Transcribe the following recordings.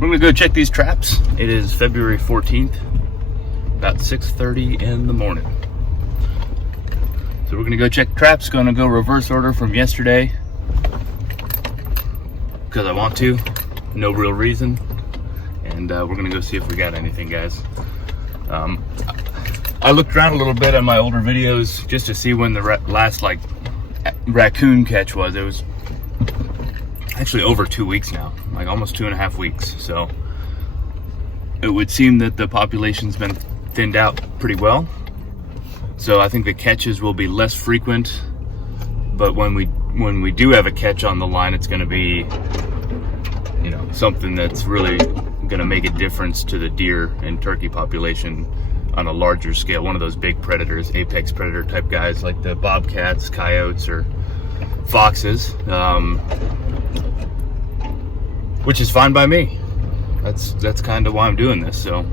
We're gonna go check these traps. It is February 14th, about 6:30 in the morning. So we're gonna go check traps, gonna go reverse order from yesterday because I want to, no real reason. And we're gonna go see if we got anything, guys. I looked around a little bit on my older videos just to see when the last like raccoon catch was. It was actually over 2 weeks now, like almost 2.5 weeks. So it would seem that the population's been thinned out pretty well. So I think the catches will be less frequent, but when we do have a catch on the line, it's going to be, you know, something that's really going to make a difference to the deer and turkey population on a larger scale. One of those big predators, apex predator type guys like the bobcats, coyotes, or foxes. Which is fine by me. That's kind of why I'm doing this. So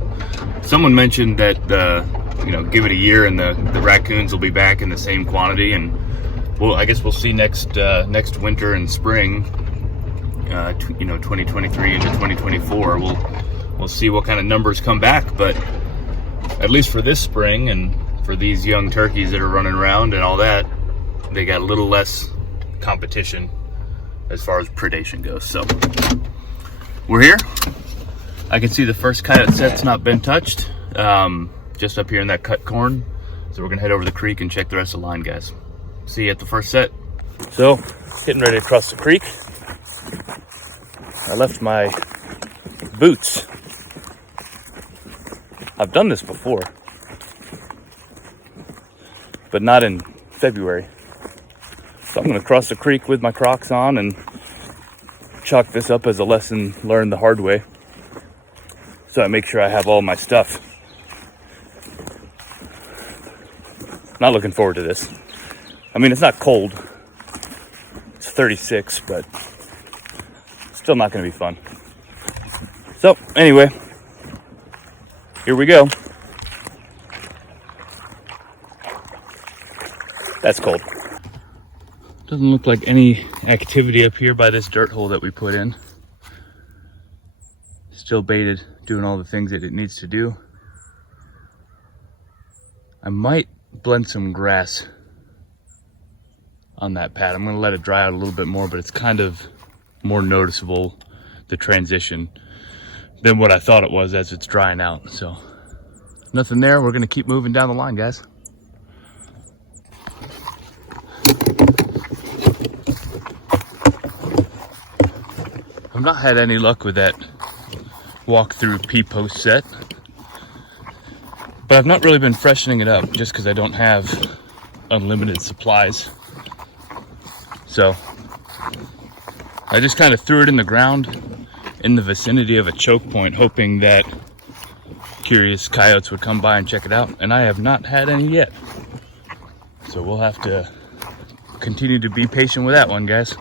someone mentioned that you know, give it a year and the raccoons will be back in the same quantity, and well, I guess we'll see next winter and spring, you know, 2023 into 2024. We'll see what kind of numbers come back, but at least for this spring and for these young turkeys that are running around and all that, they got a little less competition as far as predation goes. So we're here. I can see the first coyote set's not been touched, just up here in that cut corn. So we're gonna head over the creek and check the rest of the line, guys. See you at the first set. So, getting ready to cross the creek. I left my boots. I've done this before, but not in February. So I'm gonna cross the creek with my Crocs on and chalk this up as a lesson learned the hard way, so I make sure I have all my stuff. Not looking forward to this. I mean, it's not cold. It's 36, but still not going to be fun. So anyway, here we go. That's cold. Doesn't look like any activity up here by this dirt hole that we put in. Still baited, doing all the things that it needs to do. I might blend some grass on that pad. I'm gonna let it dry out a little bit more, but it's kind of more noticeable, the transition, than what I thought it was as it's drying out. So nothing there. We're gonna keep moving down the line, guys. I've not had any luck with that walk-through P-post set, but I've not really been freshening it up just because I don't have unlimited supplies. So I just kind of threw it in the ground in the vicinity of a choke point, hoping that curious coyotes would come by and check it out, and I have not had any yet. So we'll have to continue to be patient with that one, guys,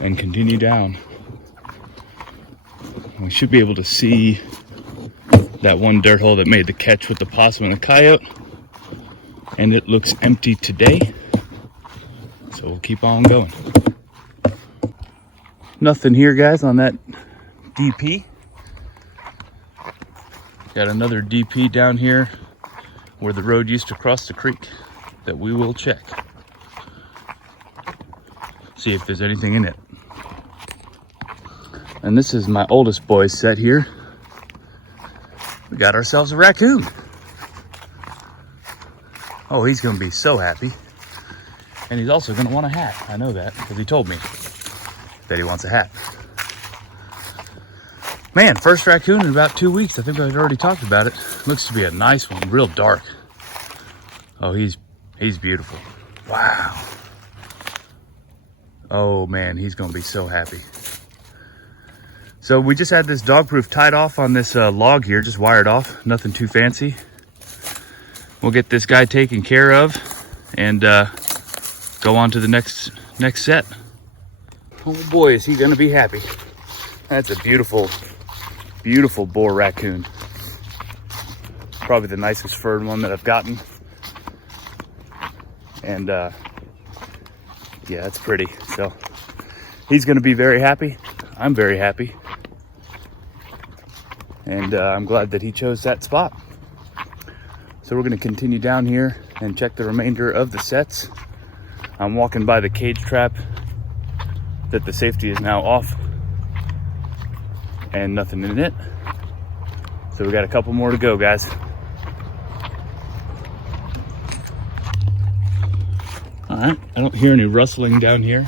and continue down. We should be able to see that one dirt hole that made the catch with the possum and the coyote, and it looks empty today, so we'll keep on going. Nothing here, guys, on that DP. Got another DP down here where the road used to cross the creek that we will check. See if there's anything in it. And this is my oldest boy's set here. We got ourselves a raccoon. Oh, he's gonna be so happy. And he's also gonna want a hat. I know that, because he told me that he wants a hat. Man, first raccoon in about 2 weeks. I think I've already talked about it. Looks to be a nice one, real dark. Oh, he's beautiful. Wow. Oh man, he's gonna be so happy. So we just had this dog proof tied off on this log here, just wired off, nothing too fancy. we'll get this guy taken care of and go on to the next set. Oh boy, is he gonna be happy. That's a beautiful, beautiful boar raccoon. Probably the nicest furred one that I've gotten. And yeah, it's pretty. So he's gonna be very happy. I'm very happy. And I'm glad that he chose that spot. So we're gonna continue down here and check the remainder of the sets. I'm walking by the cage trap that the safety is now off and nothing in it. So we got a couple more to go, guys. All right, I don't hear any rustling down here,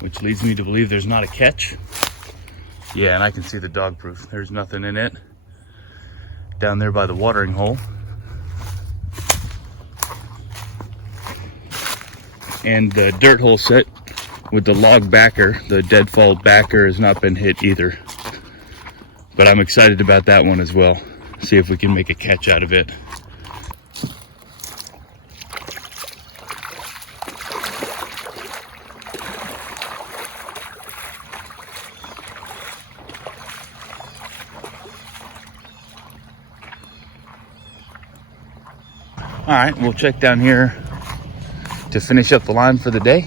which leads me to believe there's not a catch. Yeah, and I can see the dog proof. There's nothing in it. Down there by the watering hole. And the dirt hole set with the log backer, the deadfall backer, has not been hit either. But I'm excited about that one as well. See if we can make a catch out of it. All right, we'll check down here to finish up the line for the day.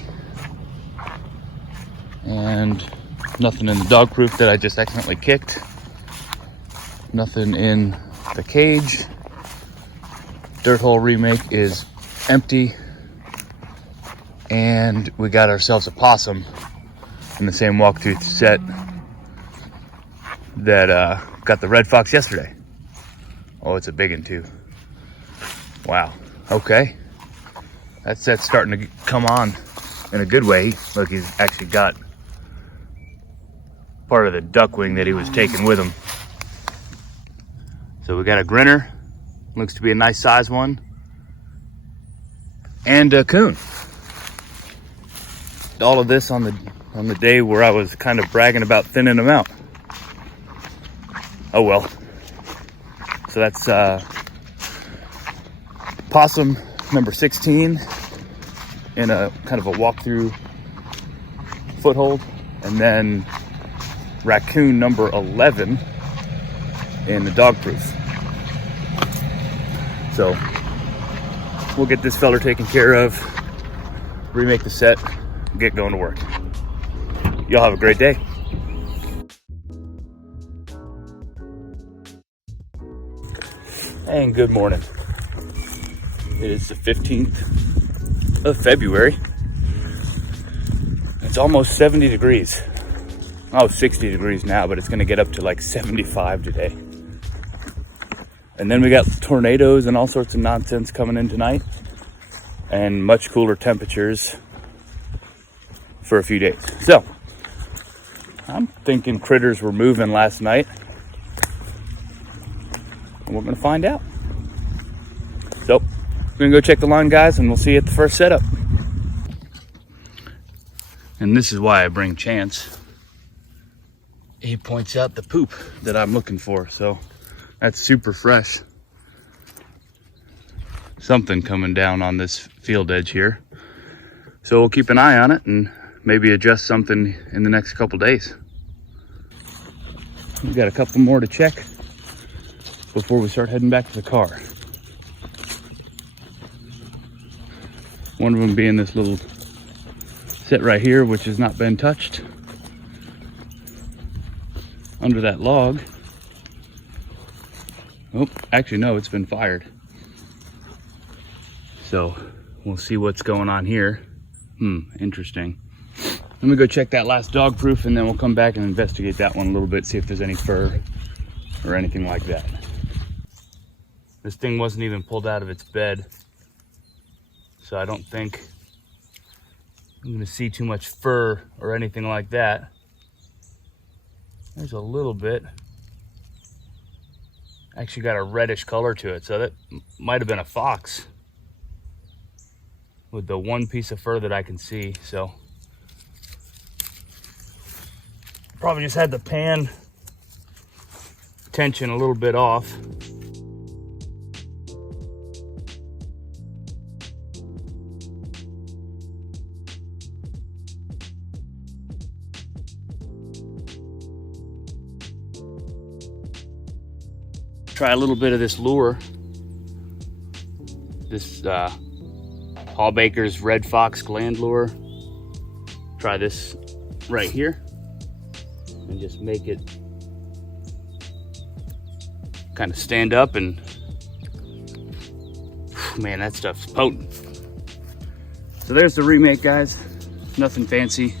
And nothing in the dog proof that I just accidentally kicked. Nothing in the cage. Dirt hole remake is empty. And we got ourselves a possum in the same walkthrough set that got the red fox yesterday. Oh, it's a big one too. Wow, okay. That set's starting to come on in a good way. Look, he's actually got part of the duck wing that he was taking with him. So we got a grinner, looks to be a nice size one, and a coon. All of this on the day where I was kind of bragging about thinning them out. Oh well. So that's possum number 16 in a kind of a walkthrough foothold, and then raccoon number 11 in the dog proof. So we'll get this feller taken care of, remake the set, get going to work. Y'all have a great day. And good morning. It is the 15th of February. It's almost 70 degrees. Oh, 60 degrees now, but it's gonna get up to like 75 today. And then we got tornadoes and all sorts of nonsense coming in tonight, and much cooler temperatures for a few days. So I'm thinking critters were moving last night, and we're gonna find out. So we're gonna go check the line, guys, and we'll see you at the first setup. And this is why I bring Chance. He points out the poop that I'm looking for. So that's super fresh. Something coming down on this field edge here. So we'll keep an eye on it and maybe adjust something in the next couple days. We've got a couple more to check before we start heading back to the car. One of them being this little set right here, which has not been touched. Under that log. Oh, actually no, it's been fired. So we'll see what's going on here. Interesting. Let me go check that last dog proof, and then we'll come back and investigate that one a little bit, see if there's any fur or anything like that. This thing wasn't even pulled out of its bed, so I don't think I'm gonna see too much fur or anything like that. There's a little bit. Actually got a reddish color to it, so that might have been a fox with the one piece of fur that I can see. So probably just had the pan tension a little bit off. Try a little bit of this lure. This Paul Baker's Red Fox Gland lure. Try this right here and just make it kind of stand up, and man, that stuff's potent. So there's the remake, guys. Nothing fancy.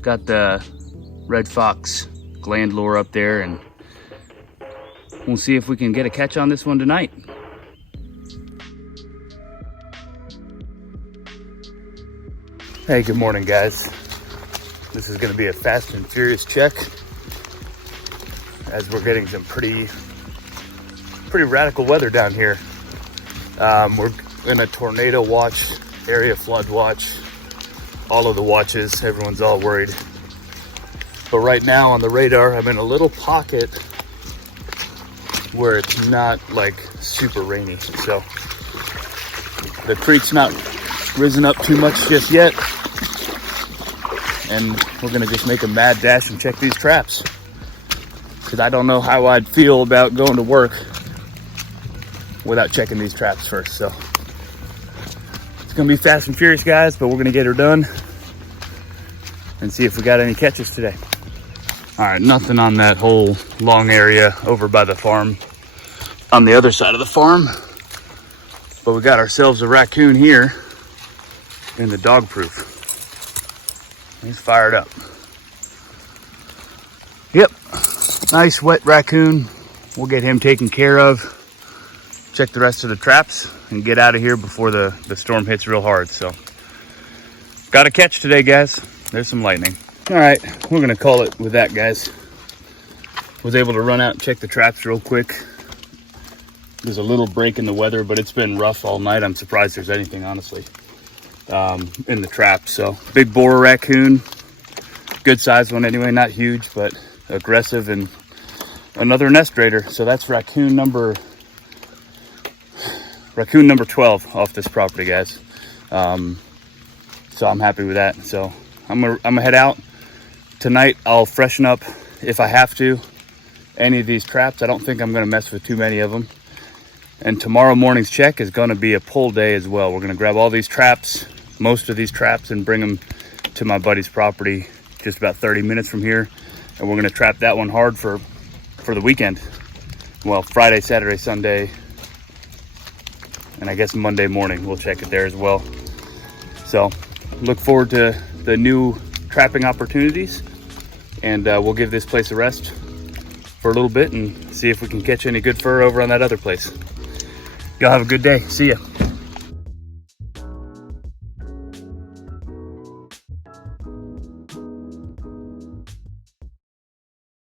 Got the Red Fox Gland lure up there, and we'll see if we can get a catch on this one tonight. Hey, good morning, guys. This is going to be a fast and furious check, as we're getting some pretty radical weather down here. We're in a tornado watch, area flood watch, all of the watches, everyone's all worried. But right now on the radar, I'm in a little pocket where it's not like super rainy. So the creek's not risen up too much just yet. And we're gonna just make a mad dash and check these traps, because I don't know how I'd feel about going to work without checking these traps first. So it's gonna be fast and furious, guys, but we're gonna get her done and see if we got any catches today. All right, nothing on that whole long area over by the farm, on the other side of the farm, but we got ourselves a raccoon here in the dog proof. He's fired up. Yep, nice wet raccoon. We'll get him taken care of, check the rest of the traps, and get out of here before the storm hits real hard. So got a catch today, guys. There's some lightning. All right, we're gonna call it with that, guys. Was able to run out and check the traps real quick. There's a little break in the weather, but it's been rough all night. I'm surprised there's anything, honestly, in the trap. So big boar raccoon, good sized one anyway, not huge, but aggressive, and another nest raider. So that's raccoon number 12 off this property, guys. So I'm happy with that. So I'm gonna head out tonight. I'll freshen up if I have to any of these traps. I don't think I'm gonna mess with too many of them. And tomorrow morning's check is gonna be a pull day as well. We're gonna grab all these traps, most of these traps, and bring them to my buddy's property just about 30 minutes from here. And we're gonna trap that one hard for the weekend. Well, Friday, Saturday, Sunday, and I guess Monday morning we'll check it there as well. So look forward to the new trapping opportunities, and we'll give this place a rest for a little bit and see if we can catch any good fur over on that other place. Y'all have a good day. See ya.